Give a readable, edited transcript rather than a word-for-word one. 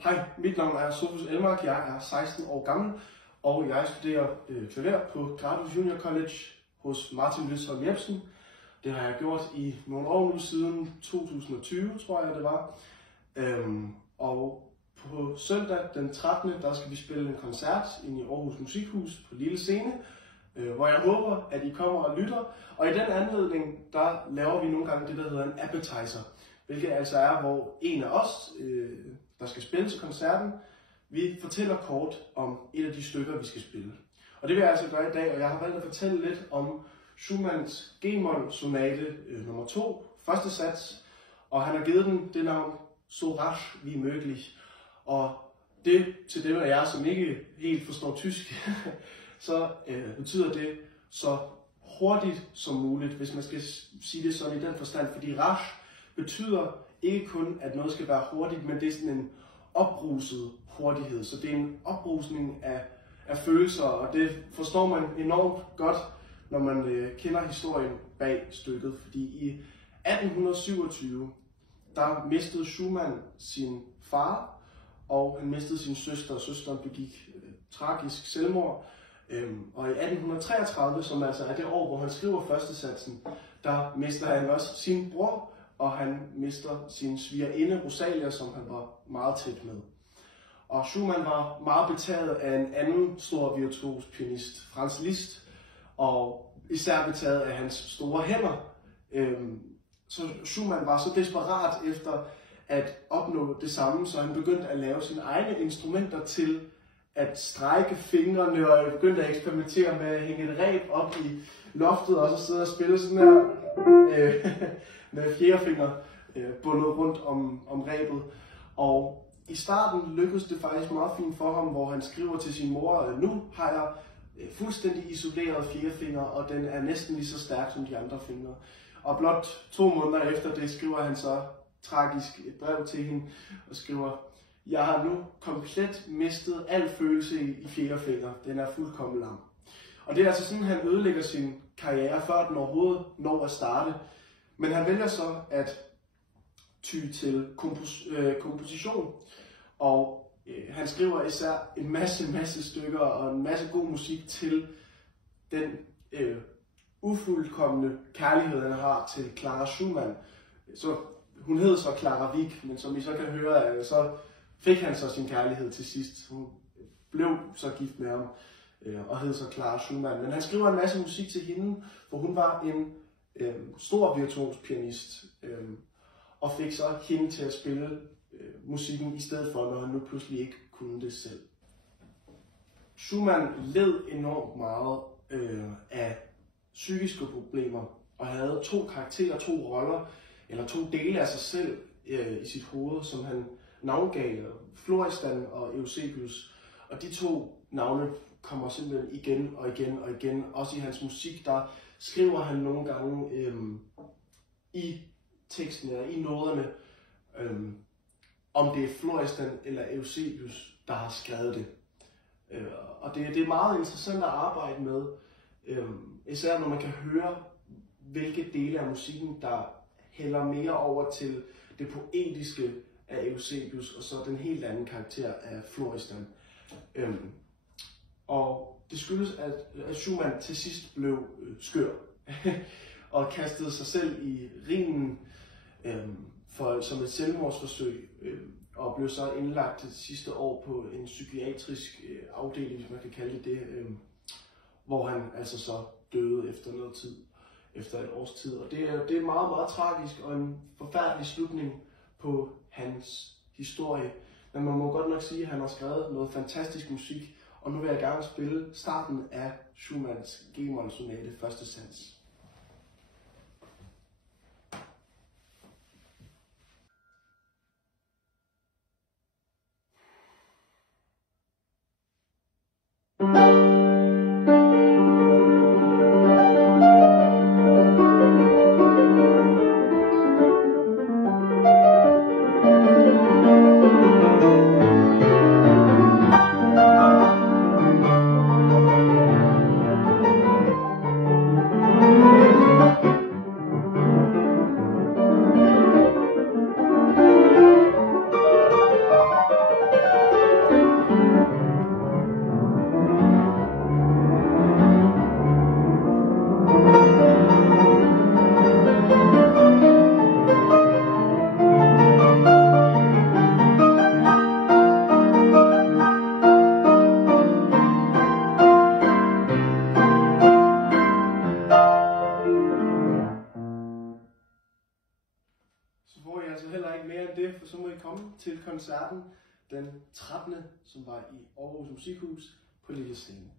Hej, mit navn er Sofus Elmark, jeg er 16 år gammel, og jeg studerer klaver på Gradus Junior College hos Martin Lysholm Jebsen. Det har jeg gjort i nogle år nu, siden 2020, tror jeg det var. Og på søndag den 13. der skal vi spille en koncert inde i Aarhus Musikhus på Lille Scene, hvor jeg håber, at I kommer og lytter. Og i den anledning, der laver vi nogle gange det, der hedder en appetizer, hvilket altså er, hvor en af os, der skal spille til koncerten, vi fortæller kort om et af de stykker, vi skal spille. Og det vil jeg altså gøre i dag, og jeg har valgt at fortælle lidt om Schumanns G-mol sonate nummer 2, første sats, og han har givet den det navn So rasch wie möglich. Og det til dem af jer, som ikke helt forstår tysk, så betyder det så hurtigt som muligt, hvis man skal sige det sådan i den forstand, fordi rasch betyder ikke kun, at noget skal være hurtigt, men det er sådan en opbruset hurtighed. Så det er en opbrusning af følelser, og det forstår man enormt godt, når man kender historien bag stykket. Fordi i 1827, der mistede Schumann sin far, og han mistede sin søster, og søsteren begik tragisk selvmord. Og i 1833, som altså er det år, hvor han skriver første satsen, der mister han også sin bror, og han mister sin svigerinde Rosalia, som han var meget tæt med. Og Schumann var meget betaget af en anden stor virtuos pianist, Franz Liszt, og især betaget af hans store hænder. Så Schumann var så desperat efter at opnå det samme, så han begyndte at lave sine egne instrumenter til at strække fingrene, og begyndte at eksperimentere med at hænge et reb op i loftet, og så sidde og spille sådan her med fjerdefinger bundet rundt om rebet. Og i starten lykkedes det faktisk meget fint for ham, hvor han skriver til sin mor, nu har jeg fuldstændig isoleret fjerdefinger, og den er næsten lige så stærk som de andre fingre. Og blot 2 måneder efter det skriver han så tragisk et brev til hende og skriver, jeg har nu komplet mistet al følelse i fjerdefinger, den er fuldkommen lam. Og det er altså sådan, han ødelægger sin karriere, før den overhovedet når at starte. Men han vælger så at ty til komposition, og han skriver især en masse stykker og en masse god musik til den ufuldkomne kærlighed, han har til Clara Schumann. Så hun hed så Clara Wieck, men som I så kan høre, så fik han så sin kærlighed til sidst. Hun blev så gift med ham og hed så Clara Schumann. Men han skriver en masse musik til hende, for hun var en stor virtuos pianist, og fik så hende til at spille musikken i stedet for, når han nu pludselig ikke kunne det selv. Schumann led enormt meget af psykiske problemer, og havde 2 karakterer, 2 roller, eller 2 dele af sig selv i sit hoved, som han navngav, Florestan og Eusebius. Og de 2 navne kommer simpelthen igen og igen og igen. Også i hans musik, der skriver han nogle gange i tekstene, i noderne, om det er Florestan eller Eusebius, der har skrevet det. Og det er meget interessant at arbejde med, især når man kan høre, hvilke dele af musikken, der hælder mere over til det poetiske af Eusebius, og så den helt anden karakter af Florestan. Og det skyldes, at Schumann til sidst blev skør, og kastede sig selv i Rhinen som et selvmordsforsøg, og blev så indlagt det sidste år på en psykiatrisk afdeling, hvis man kan kalde det, hvor han altså så døde efter noget tid, efter et års tid. Og det er meget tragisk og en forfærdelig slutning på hans historie. Men man må godt nok sige, at han har skrevet noget fantastisk musik, og nu vil jeg gerne spille starten af Schumanns G-mol sonate, første sats. får I altså heller ikke mere end det, for så må I komme til koncerten den 13., som var i Aarhus Musikhus på Lille Scene.